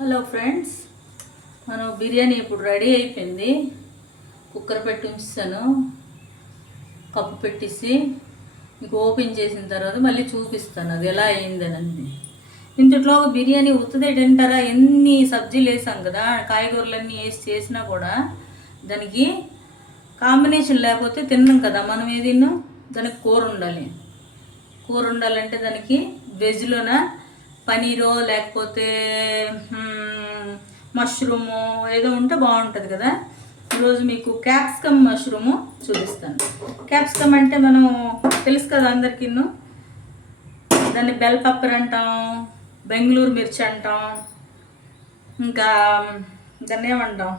Hello friends, మనం బిర్యానీ ఇప్పుడు ready అయిపోయింది. కుక్కర్ పెట్టి ఉంచాను, కప్పు పెట్టేసి మీకు ఓపెన్ చేసిన తర్వాత మళ్ళీ చూపిస్తాను అది ఎలా అయిందనండి. ఇంతట్లో బిర్యానీ ఉత్తదే తింటారా? ఎన్ని సబ్జీలు వేసాం కదా, కాయగూరలన్నీ వేసి చేసినా కూడా దానికి కాంబినేషన్ లేకపోతే తిన్నాం కదా మనం. ఏదిన్నో దానికి కూర ఉండాలి. కూర ఉండాలంటే దానికి వెజ్లోన పనీరో లేకపోతే మష్రూము ఏదో ఉంటే బాగుంటుంది కదా. ఈరోజు మీకు క్యాప్సికమ్ మష్రూము చూపిస్తాను. క్యాప్సికమ్ అంటే మనం తెలుసు కదా అందరికీ. దాన్ని బెల్ పెప్పర్ అంటాం, బెంగళూరు మిర్చి అంటాం, ఇంకా దాన్ని ఏమంటాం,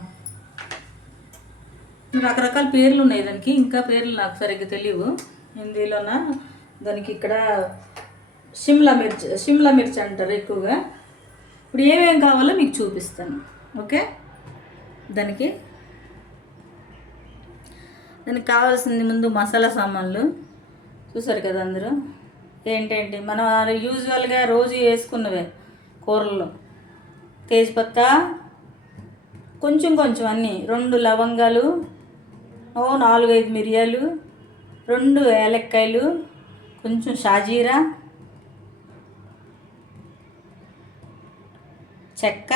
రకరకాల పేర్లు ఉన్నాయి దానికి. ఇంకా పేర్లు నాకు సరిగ్గా తెలియవు హిందీలోన. దానికి ఇక్కడ షిమ్లా మిర్చి అంటారు ఎక్కువగా. ఇప్పుడు ఏమేమి కావాలో మీకు చూపిస్తాను. ఓకే, దానికి కావాల్సింది ముందు మసాలా సామాన్లు చూసారు కదా అందరూ. ఏంటంటే మనం యూజువల్గా రోజు వేసుకున్నవే కూరల్లో. తేజ్పత్తా కొంచెం కొంచెం అన్నీ, 2 లవంగాలు, 4-5 మిరియాలు, 2 ఏలక్కాయలు, కొంచెం షాజీరా, చెక్క.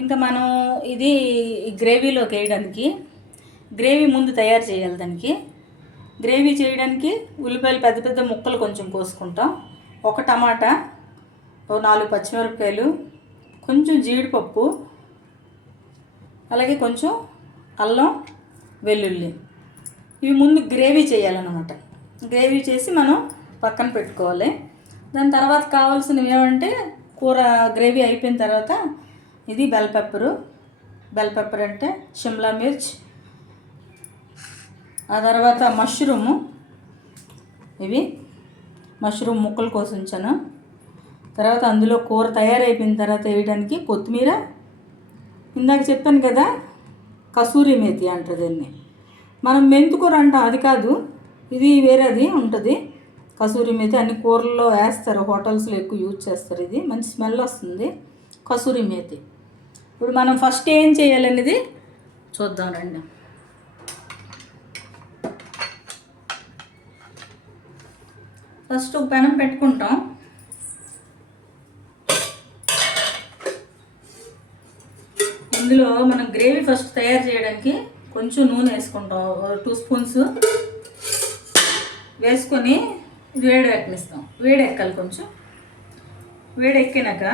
ఇంకా మనం ఇది గ్రేవీలోకి వేయడానికి, గ్రేవీ ముందు తయారు చేయాలి. దానికి గ్రేవీ చేయడానికి ఉల్లిపాయలు పెద్ద పెద్ద ముక్కలు కొంచెం కోసుకుంటాం, 1 టమాటా, 4 పచ్చిమిరపకాయలు, కొంచెం జీడిపప్పు, అలాగే కొంచెం అల్లం వెల్లుల్లి. ఇవి ముందు గ్రేవీ చేయాలన్నమాట. గ్రేవీ చేసి మనం పక్కన పెట్టుకోవాలి. దాని తర్వాత కావాల్సినవి ఏమంటే, కూర గ్రేవీ అయిపోయిన తర్వాత ఇది బెల్ పెప్పర్ అంటే షిమ్లా మిర్చ్, ఆ తర్వాత మష్రూము, ఇవి మష్రూమ్ ముక్కలు కోసి ఉంచాను. తర్వాత అందులో కూర తయారైపోయిన తర్వాత వేయడానికి కొత్తిమీర, ఇందాక చెప్పాను కదా కసూరి మేతి అంటారు దీన్ని. మనం మెంతికూర అంటాం, అది కాదు, ఇది వేరేది ఉంటుంది. కసూరి మేతి అన్ని కూరల్లో వేస్తారు, హోటల్స్లో ఎక్కువ యూజ్ చేస్తారు. ఇది మంచి స్మెల్ వస్తుంది, కసూరి మేతి. ఇప్పుడు మనం ఫస్ట్ ఏం చేయాలనేది చూద్దాం రండి. ఫస్ట్ ఒక పెనం పెట్టుకుంటాం. ఇందులో మనం గ్రేవీ ఫస్ట్ తయారు చేయడానికి కొంచెం నూనె వేసుకుంటాం, 2 స్పూన్స్ వేసుకొని వేడెక్కనిస్తాం. వేడెక్కాలి, కొంచెం వేడెక్కినాక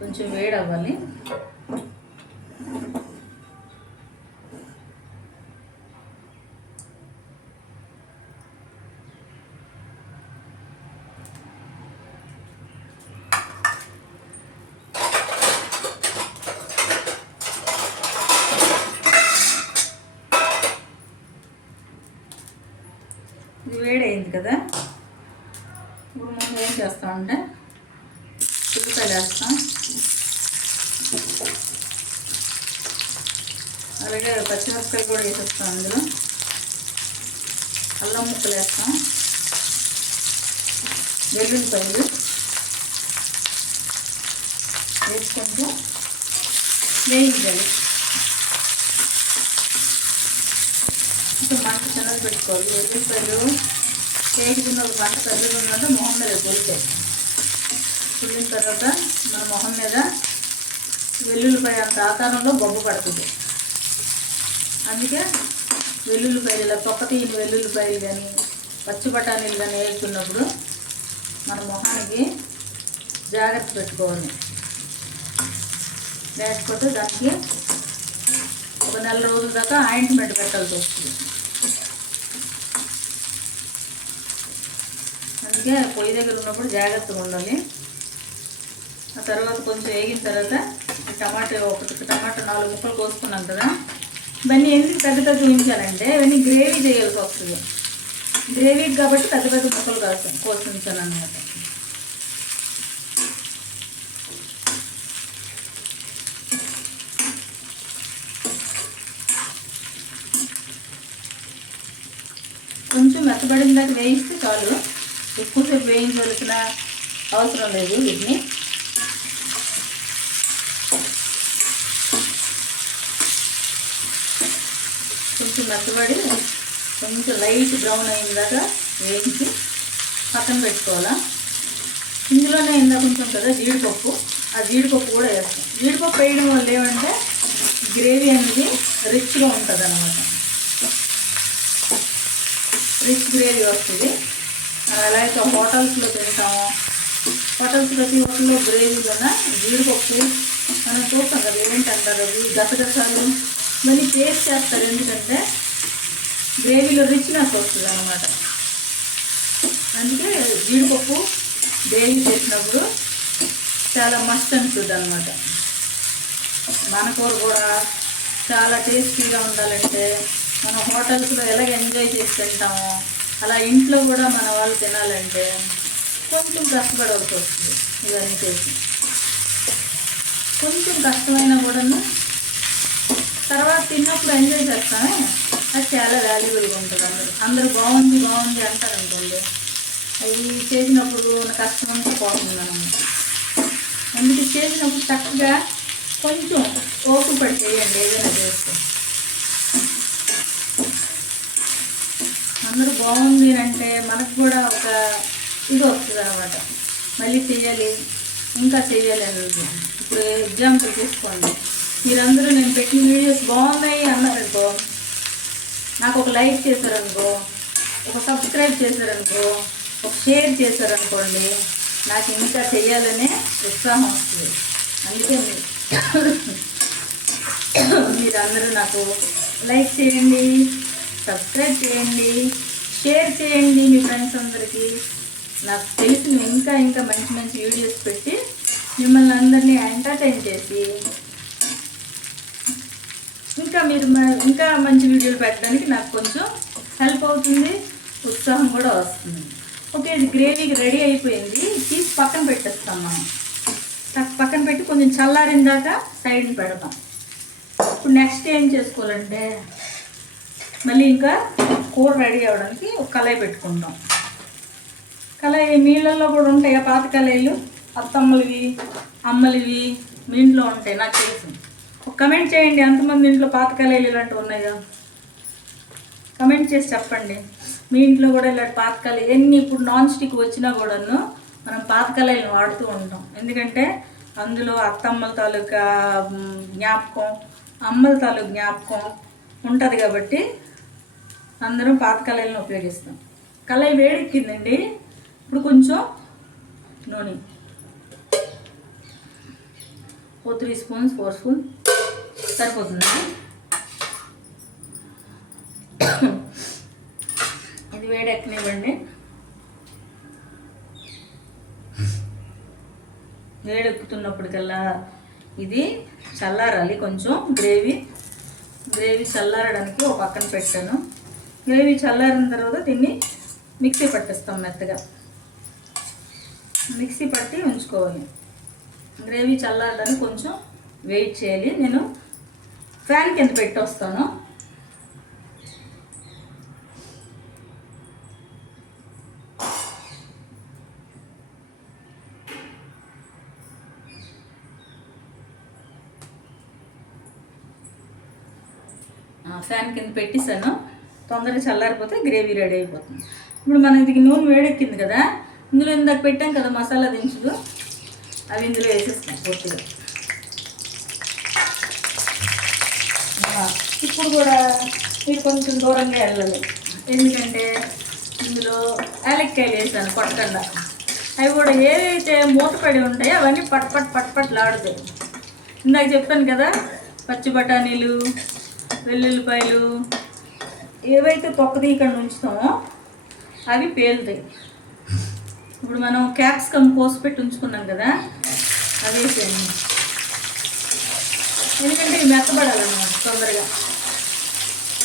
కొంచెం వేడి అవ్వాలి. ఇది వేడైంది కదా. ఇప్పుడు మనం ఏం చేస్తామంటే ఉల్లిపాయలు వేస్తాం, అలాగే పచ్చిమిరపకాయలు కూడా వేసేస్తాం. అందులో అల్లం ముక్కలు వేస్తాం, వెల్లుల్లిపాయలు వేసుకుంటూ వేయించాలి. మంట చిన్నది పెట్టుకోవాలి. వెల్లుల్లిపాయలు వేగుతున్న ఒక గంట పెద్దగా ఉందంటే మొహం మీద కొలితాయి. కుళ్ళిన తర్వాత మన మొహం మీద వెల్లుల్లిపాయ అంత ఆకారంలో బొబ్బు పడుతుంది. అందుకే వెల్లుల్లిపాయలు ఇలా తొక్క తీయని వెల్లుల్లిపాయలు కానీ పచ్చి బఠానీలు కానీ వేసుకున్నప్పుడు మన మొహానికి జాగ్రత్త పెట్టుకోవాలి. లేకపోతే దానికి ఒక 4 రోజుల దాకా ఆయింట్మెంట్ పెట్టాల్సి వస్తుంది. అందుకే పొయ్యి దగ్గర ఉన్నప్పుడు జాగ్రత్తగా ఉండాలి. ఆ తర్వాత కొంచెం వేగిన తర్వాత ఒక టమాటా 4 ముక్కలు కోసుకున్నాం కదా, ఇవన్నీ ఎందుకు పెద్ద పెద్ద ఉంచానంటే ఇవన్నీ గ్రేవీ చేయాల్సి వస్తుంది. గ్రేవీకి కాబట్టి పెద్ద పెద్ద ముక్కలు కోసి ఉంచాను అన్నమాట. కొంచెం మెత్తబడిన దాకా వేయిస్తే చాలు. ఎక్కువసేపు వేయించవలసిన అవసరం లేదు. వీటిని కొంచెం మెత్తబడి కొంచెం లైట్ బ్రౌన్ అయిన దాకా వేయించి పక్కన పెట్టుకోవాలా. ఇందులోనే ఇందాక కొంచెం కదా జీడిపప్పు, ఆ జీడిపప్పు కూడా వేస్తాం. జీడిపప్పు వేయడం వల్ల ఏమంటే గ్రేవీ అనేది రిచ్గా ఉంటుంది అన్నమాట, రిచ్ గ్రేవీ వస్తుంది. అలాగే హోటల్స్లో తింటాము, హోటల్స్ ప్రతి హోటల్లో గ్రేవీలోన జీడిపప్పు మనం చూస్తాం కదా, ఏంటంటారు అవి గసగసాలు ఇవన్నీ టేస్ట్ చేస్తారు. ఎందుకంటే గ్రేవీలో రిచ్నెస్ వస్తుంది అన్నమాట. అందుకే జీడిపప్పు గ్రేవీ చేసినప్పుడు చాలా మస్ట్ అనిపిస్తుంది అన్నమాట. మన కూర కూడా చాలా టేస్టీగా ఉండాలంటే మనం హోటల్స్లో ఎలాగ ఎంజాయ్ చేసి తింటామో అలా ఇంట్లో కూడా మన వాళ్ళు తినాలంటే కొంచెం కష్టపడవలసి వస్తుంది. ఇవన్నీ చేసి కొంచెం కష్టమైనా కూడా తర్వాత తిన్నప్పుడు ఎంజాయ్ చేస్తామే, అది చాలా వాల్యుబుల్గా ఉంటుంది. అందరూ బాగుంది బాగుంది అంటారు అనుకోండి, అవి చేసినప్పుడు కష్టం అంతా పోతుంది అన్నమాట. అందుకే చేసినప్పుడు చక్కగా కొంచెం ఓపిక పడి చేయండి. ఏదైనా చేస్తే అందరూ బాగుంది అంటే మనకు కూడా ఒక ఇది వస్తుంది అన్నమాట, మళ్ళీ చెయ్యాలి ఇంకా చెయ్యాలి అనేది. ఇప్పుడు ఎగ్జాంపుల్ తీసుకోండి, మీరందరూ నేను పెట్టిన వీడియోస్ బాగున్నాయి అన్నారనుకో, నాకు ఒక లైక్ చేశారనుకో, ఒక సబ్స్క్రైబ్ చేశారనుకో, ఒక షేర్ చేశారనుకోండి, నాకు ఇంకా చెయ్యాలనే ఉత్సాహం వస్తుంది. అందుకే మీరందరూ నాకు లైక్ చేయండి, సబ్స్క్రైబ్ చేయండి, షేర్ చేయండి మీ ఫ్రెండ్స్ అందరికీ. నాకు తెలిసిన ఇంకా ఇంకా మంచి మంచి వీడియోస్ పెట్టి మిమ్మల్ని అందరినీ ఎంటర్టైన్ చేసి ఇంకా మంచి వీడియోలు పెట్టడానికి నాకు కొంచెం హెల్ప్ అవుతుంది, ఉత్సాహం కూడా వస్తుంది. ఓకే, ఇది గ్రేవీకి రెడీ అయిపోయింది. తీసి పక్కన పెట్టేస్తాం. మనం పక్కన పెట్టి కొంచెం చల్లారిన దాకా సైడ్ని పెడతాం. ఇప్పుడు నెక్స్ట్ ఏం చేసుకోవాలంటే మళ్ళీ ఇంకా కూర రెడీ అవ్వడానికి ఒక కళాయి పెట్టుకుంటాం. కళాయి నీళ్ళల్లో కూడా ఉంటాయి, పాత కళాయిలు అత్తమ్మలవి అమ్మలివి మీ ఇంట్లో ఉంటాయి నాకు తెలుసు. ఒక కమెంట్ చేయండి, ఎంతమంది ఇంట్లో పాత కళాయిలు ఇలాంటివి ఉన్నాయో కమెంట్ చేసి చెప్పండి. మీ ఇంట్లో కూడా ఇలాంటి పాత కళాయి ఎన్ని ఇప్పుడు నాన్ స్టిక్ వచ్చినా కూడాను మనం పాత కళాయిలను వాడుతూ ఉంటాం. ఎందుకంటే అందులో అత్తమ్మల తాలూకా జ్ఞాపకం, అమ్మల తాలూకా జ్ఞాపకం ఉంటుంది కాబట్టి అందరం పాత కళాయిలను ఉపయోగిస్తాం. కళాయి వేడెక్కిందండి. ఇప్పుడు కొంచెం నూనె, 3 స్పూన్స్ 4 స్పూన్ సరిపోతుంది. ఇది వేడెక్కనివ్వండి. వేడెక్కుతున్నప్పటికల్లా ఇది చల్లారాలి. కొంచెం గ్రేవీ చల్లారడానికి ఒక పక్కన పెట్టాను. గ్రేవీ చల్లారిన తర్వాత దీన్ని మిక్సీ పట్టేస్తాం. మెత్తగా మిక్సీ పట్టి ఉంచుకోవాలి. గ్రేవీ చల్లారడానికి కొంచెం వెయిట్ చేయాలి. నేను ఫ్యాన్ కింద పెట్టి వస్తాను. ఫ్యాన్ కింద పెట్టేసాను. తొందరగా చల్లారిపోతే గ్రేవీ రెడీ అయిపోతుంది. ఇప్పుడు మనం ఇది నూనె వేడెక్కింది కదా, ఇందులో ఇందాక పెట్టాం కదా మసాలా దినుసులు, అవి ఇందులో వేసేస్తాం పూర్తిగా. ఇప్పుడు కూడా మీరు కొంచెం దూరంగా వెళ్ళాలి, ఎందుకంటే ఇందులో యాలక్కాయలు వేసాను కొట్టకుండా. అవి కూడా ఏవైతే మూతపడి ఉంటాయో అవన్నీ పట్పట్లాడుతాయి. ఇందాక చెప్పాను కదా, పచ్చి బఠానీలు, వెల్లుల్లిపాయలు ఏవైతే తొక్కదీయకుండా ఉంచుతామో అవి పేలుతాయి. ఇప్పుడు మనం క్యాప్సికమ్ కోసి పెట్టి ఉంచుకున్నాం కదా, అవి వేసేయండి. ఎందుకంటే ఇవి మెత్తబడాలన్నమాట. తొందరగా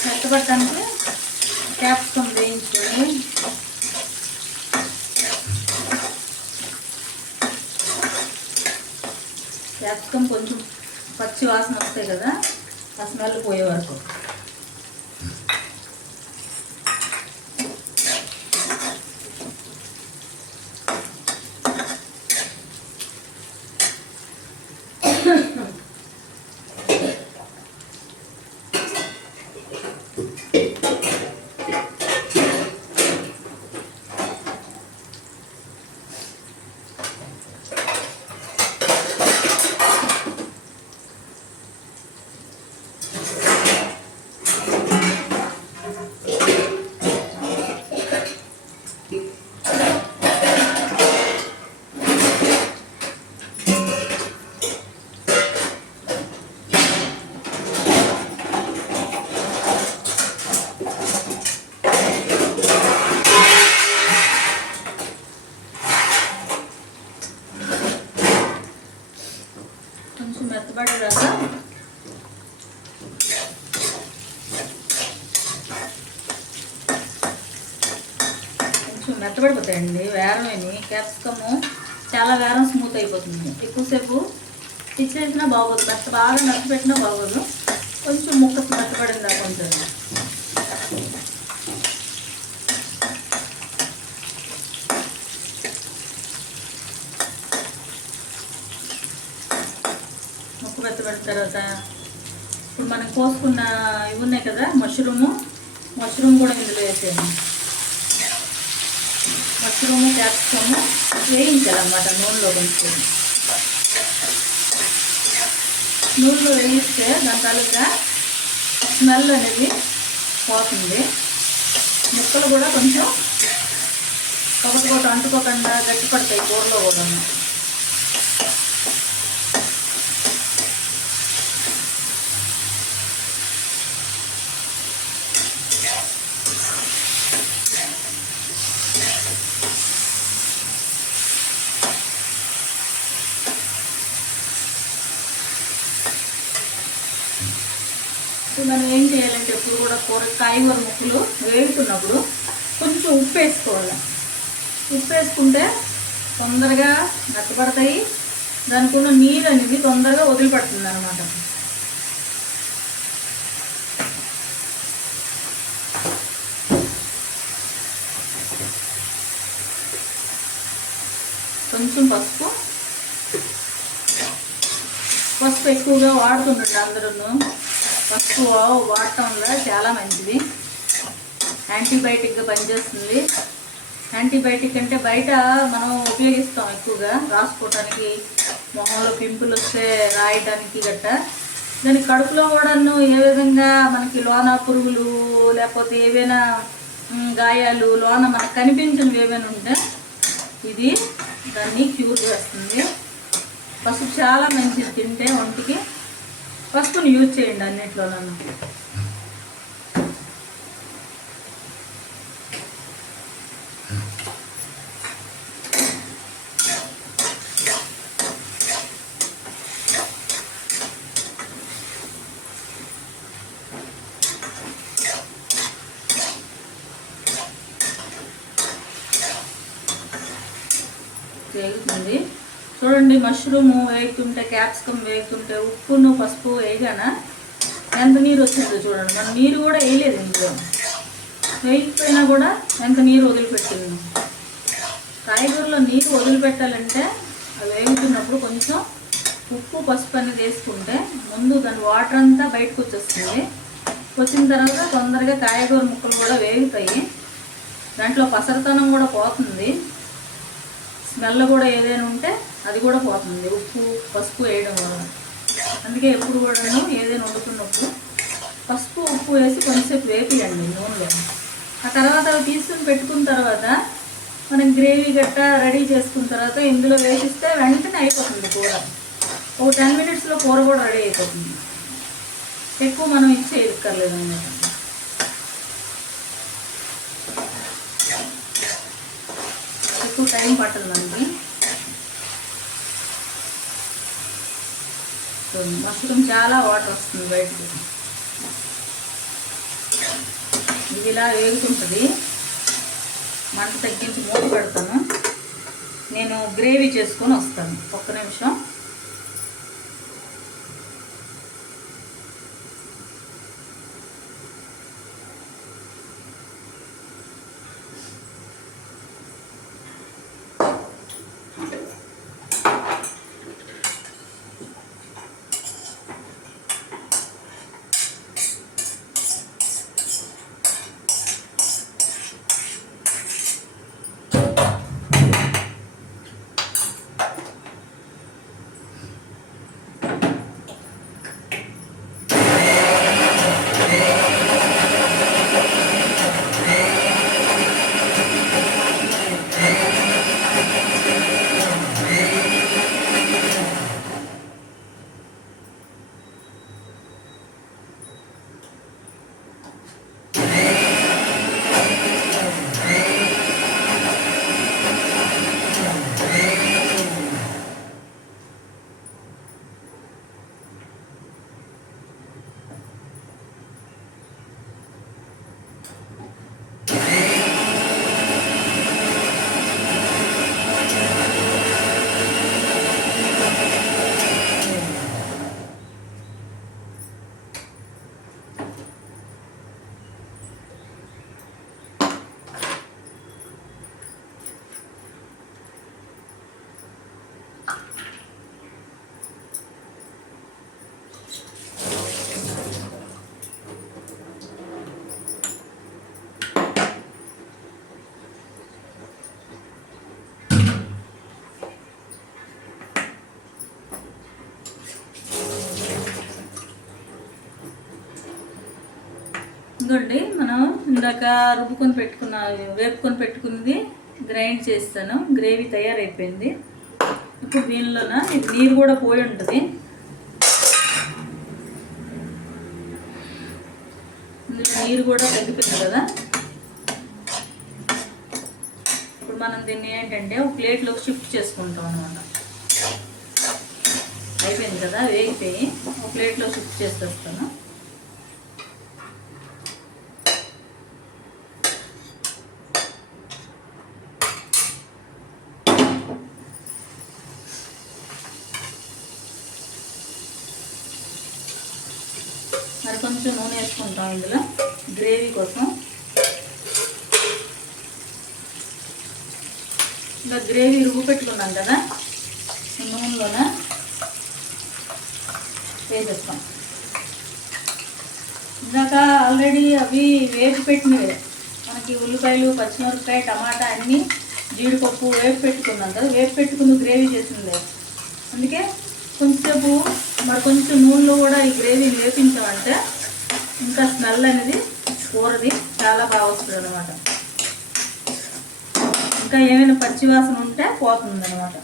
మెత్తబడటానికి క్యాప్సికమ్ వేయించుకొని క్యాప్సికమ్ కొంచెం పచ్చి వాసన వస్తాయి కదా, ఆ స్మెల్ పోయే వరకు. కొంచెం మెత్తబడిపోతాయండి వేరమేమి. క్యాప్సికము చాలా వేరం స్మూత్ అయిపోతుంది. ఎక్కువసేపు ఇచ్చేసినా బాగోదు, బాగా మెత్తపెట్టినా బాగోదు. కొంచెం ముక్క మెత్తపడిందా కొంచెం. ముక్క మెత్తపడిన తర్వాత ఇప్పుడు మనం కోసుకున్న ఇవి ఉన్నాయి కదా, మష్రూమ్ కూడా ఇందులో వేసేయండి. మష్రూము క్యాప్సికము వేయించాలన్నమాట నూనెలో. కొంచెం నూనెలో వేయిస్తే దాని తాలూకా స్మెల్ అనేది పోతుంది. ముక్కలు కూడా కొంచెం ఒకటికొకటి అంటుకోకుండా గట్టిపడతాయి కూరలో కూడా. మనం ఏం చేయాలంటే ఎప్పుడు కూడా కాయగూర ముక్కలు వేగుతున్నప్పుడు కొంచెం ఉప్పు వేసుకోవాలి. ఉప్పు వేసుకుంటే తొందరగా మెత్తపడతాయి, దానికి ఉన్న నీరు అనేది తొందరగా వదిలిపడుతుంది అన్నమాట. కొంచెం పసుపు ఎక్కువగా వాడుతుండండి అందరూ. పసుపు వాడటం వల్ల చాలా మంచిది, యాంటీబయాటిక్గా పనిచేస్తుంది. యాంటీబయాటిక్ అంటే బయట మనం ఉపయోగిస్తాం ఎక్కువగా రాసుకోవటానికి, మొహంలో పింపుల్ వస్తే రాయడానికి గట్ట. దానికి కడుపులో కూడాను ఏ విధంగా మనకి లోన పురుగులు లేకపోతే ఏవైనా గాయాలు లోన మనకు కనిపించినవి ఏవైనా ఉంటే ఇది దాన్ని క్యూర్ చేస్తుంది. పసుపు చాలా మంచిది తింటే ఒంటికి. పసుపుని యూజ్ చేయండి అన్నిట్లో. నన్ను వేగుతుంది చూడండి. మష్రూము వేగుతుంటే, క్యాప్సికమ్ వేగుతుంటే, ఉప్పును పసుపు వేయగానే ఎంత నీరు వచ్చిందో చూడండి. మన నీరు కూడా వేయలేదు ఇందులో. వేయకపోయినా కూడా ఎంత నీరు వదిలిపెట్టింది. కాయగూరలో నీరు వదిలిపెట్టాలంటే అవి వేగుతున్నప్పుడు కొంచెం ఉప్పు పసుపు అనేది వేసుకుంటే ముందు దాని వాటర్ అంతా బయటకు వచ్చేస్తుంది. వచ్చిన తర్వాత తొందరగా కాయగూర ముక్కలు కూడా వేగుతాయి. దాంట్లో పసరతనం కూడా పోతుంది, స్మెల్ కూడా ఏదైనా ఉంటే అది కూడా పోతుంది ఉప్పు పసుపు వేయడం వల్ల. అందుకే ఎప్పుడు కూడాను ఏదైనా వండుతున్నప్పుడు పసుపు ఉప్పు వేసి కొంచెంసేపు వేపియండి నూనెలో. ఆ తర్వాత అవి తీసుకుని పెట్టుకున్న తర్వాత మనం గ్రేవీ గట్ట రెడీ చేసుకున్న తర్వాత ఇందులో వేసిస్తే వెంటనే అయిపోతుంది కూర. ఒక 10 minutesలో కూర కూడా రెడీ అయిపోతుంది. ఎక్కువ మనం ఇచ్చే ఎక్కర్లేదు అన్నమాట. ఎక్కువ టైం పట్టదు మనకి. మష్రూమ్ చాలా వాటర్ వస్తుంది బయటకు. ఇది ఇలా వేగుతుంటుంది. మంట తగ్గించి మూత పెడతాను. నేను గ్రేవీ చేసుకొని వస్తాను. ఒక్క నిమిషం. ఇదిగోండి, మనం ఇందాక వేపుకొని పెట్టుకున్నది గ్రైండ్ చేస్తాను. గ్రేవీ తయారైపోయింది. ఇప్పుడు దీనిలోన ఇది నీరు కూడా పోయి ఉంటుంది. ఇందులో నీరు కూడా తగ్గిపోయింది కదా. ఇప్పుడు మనం దీన్ని ఏంటంటే ఒక ప్లేట్లోకి షిఫ్ట్ చేసుకుంటాం అన్నమాట. అయిపోయింది కదా, వేగిపోయి ఒక ప్లేట్లో షిఫ్ట్ చేసేస్తాను. మరి కొంచెం నూనె వేసుకుంటాం ఇందులో గ్రేవీ కోసం. ఇంకా గ్రేవీ రుబ్బు పెట్టుకున్నాం కదా, నూనెలోన వేసేస్తాం. ఇందాక ఆల్రెడీ అవి వేపి పెట్టినవే, మనకి ఉల్లిపాయలు, పచ్చిమిరపకాయ, టమాటా అన్నీ జీడిపప్పు వేపి పెట్టుకున్నాం కదా. వేపి పెట్టుకుని గ్రేవీ చేసిందే, అందుకే కొంచెంసేపు మరి కొంచెం నూనెలో కూడా ఈ గ్రేవీని వేపించామంటే ఇంకా స్మెల్ అనేది కూరది చాలా బాగా వస్తుంది అన్నమాట. ఇంకా ఏమైనా పచ్చివాసన ఉంటే పోతుంది అన్నమాట.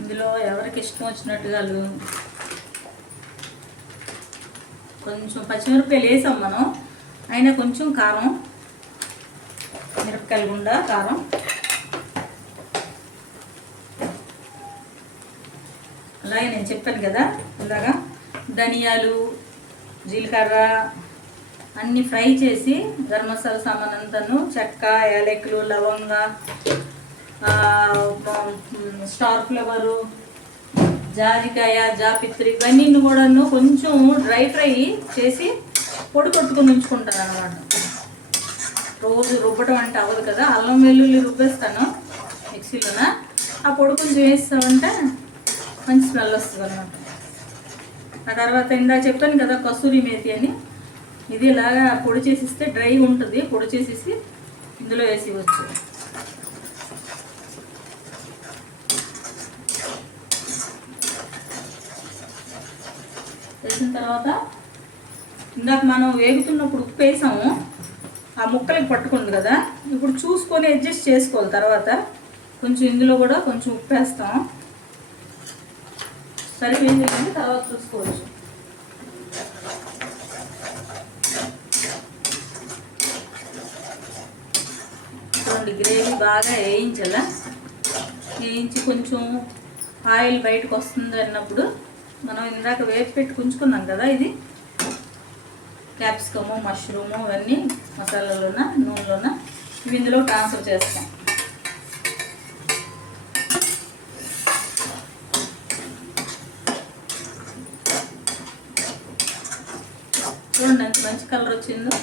ఇందులో ఎవరికి ఇష్టం వచ్చినట్టుగా కొంచెం పచ్చిమిరపకాయలు వేసాం మనం, అయినా కొంచెం కారం, మిరపకాయలు గుండా కారం, అలాగే నేను చెప్పాను కదా ఇలాగా ధనియాలు, జీలకర్ర అన్నీ ఫ్రై చేసి గరం మసాలా సామాన్ అంతాను, చెక్క, యాలకులు, లవంగ, స్టార్ ఫ్లవరు, జాజికాయ, జాపిత్రి ఇవన్నీ కూడాను కొంచెం డ్రై ఫ్రై చేసి పొడి కొట్టుకొని ఉంచుకుంటాను అన్నమాట. రోజు రుబ్బటం అంటే అవ్వదు కదా, అల్లం వెల్లుల్లి రుబ్బేస్తాను మిక్సీలోన. ఆ పొడి కొంచెం వేస్తామంటే మంచి స్మెల్ వస్తుంది అన్నమాట. ఆ తర్వాత ఇందాక చెప్పాను కదా కసూరి మేతి అని, ఇది ఇలాగా పొడి చేసిస్తే డ్రై ఉంటుంది, పొడి చేసేసి ఇందులో వేసి వచ్చు. వేసిన తర్వాత ఇందాక మనం వేగుతున్నప్పుడు ఉప్పు వేసాము, ఆ ముక్కలకి పట్టుకుంది కదా. ఇప్పుడు చూసుకొని అడ్జస్ట్ చేసుకోవాలి. తర్వాత కొంచెం ఇందులో కూడా కొంచెం ఉప్పు వేస్తాం, సరిపోయింది కానీ తర్వాత చూసుకోవచ్చు. చూడండి, గ్రేవీ బాగా వేయించాలా, వేయించి కొంచెం ఆయిల్ బయటకు వస్తుంది అన్నప్పుడు మనం ఇందాక వేసి పెట్టి ఉంచుకున్నాం కదా, ఇది క్యాప్సికము, మష్రూము అవన్నీ మసాలాలోన నూనెలోన ఇవి ఇందులో ట్రాన్స్ఫర్ చేస్తాం. చూడండి ఎంత మంచి కలర్ వచ్చిందో.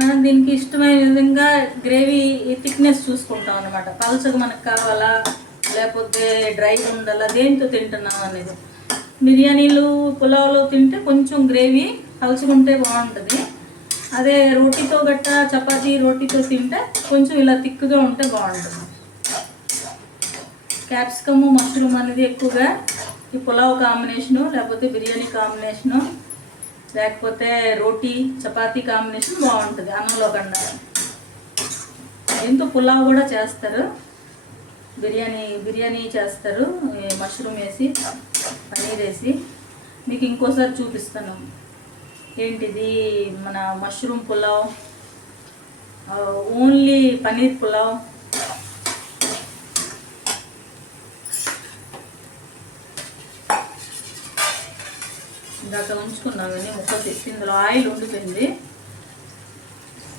మనం దీనికి ఇష్టమైన విధంగా గ్రేవీ థిక్నెస్ చూసుకుంటాం అన్నమాట. పలచగా మనకు కావాలా లేకపోతే డ్రై ఉండాలా, దేంతో తింటున్నాం అనేది. బిర్యానీలు, పులావ్లో తింటే కొంచెం గ్రేవీ పలుచుకుంటే బాగుంటుంది. అదే రోటీతో గట్ట చపాతీ రోటీతో తింటే కొంచెం ఇలా థిక్గా ఉంటే బాగుంటుంది. క్యాప్సికము, మష్రూమ్ అనేది ఎక్కువగా ఈ పులావ్ కాంబినేషను, లేకపోతే బిర్యానీ కాంబినేషను, లేకపోతే రోటీ చపాతీ కాంబినేషన్ బాగుంటుంది అన్నంలో కన్నా. దీంతో పులావ్ కూడా చేస్తారు, బిర్యానీ చేస్తారు మష్రూమ్ వేసి, పన్నీర్ వేసి. మీకు ఇంకోసారి చూపిస్తాను ఏంటిది మన మష్రూమ్ పులావ్, ఓన్లీ పన్నీర్ పులావ్. ఇందాక ఉంచుకున్నాం కానీ ముక్క తీసి ఇందులో ఆయిల్ ఉండిపోయింది.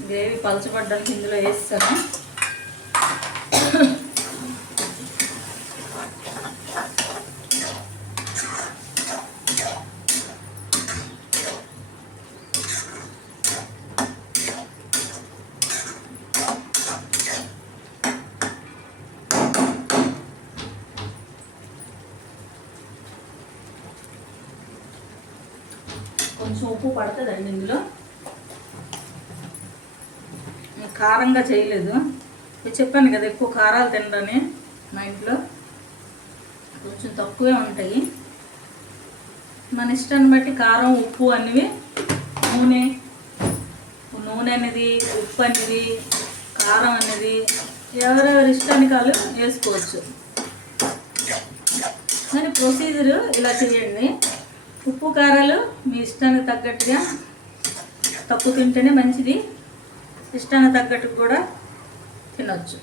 గ్రేవీ పలచబడ్డానికి ఇందులో వేస్తాను. కొంచెం ఉప్పు పడుతుందండి ఇందులో. కారంగా చేయలేదు, చెప్పాను కదా ఎక్కువ కారాలు తినడని. మా ఇంట్లో కొంచెం తక్కువే ఉంటాయి. మన ఇష్టాన్ని బట్టి కారం ఉప్పు అనేవి, నూనె అనేది, ఉప్పు అనేది, కారం అనేది ఎవరెవరి ఇష్టానికి వాళ్ళు వేసుకోవచ్చు. కానీ ప్రొసీజరు ఇలా చేయండి. ఉప్పు కారాలు మీ ఇష్టానికి తగ్గట్టుగా, తక్కువ తింటేనే మంచిది, ఇష్టానికి తగ్గట్టు కూడా తినొచ్చు.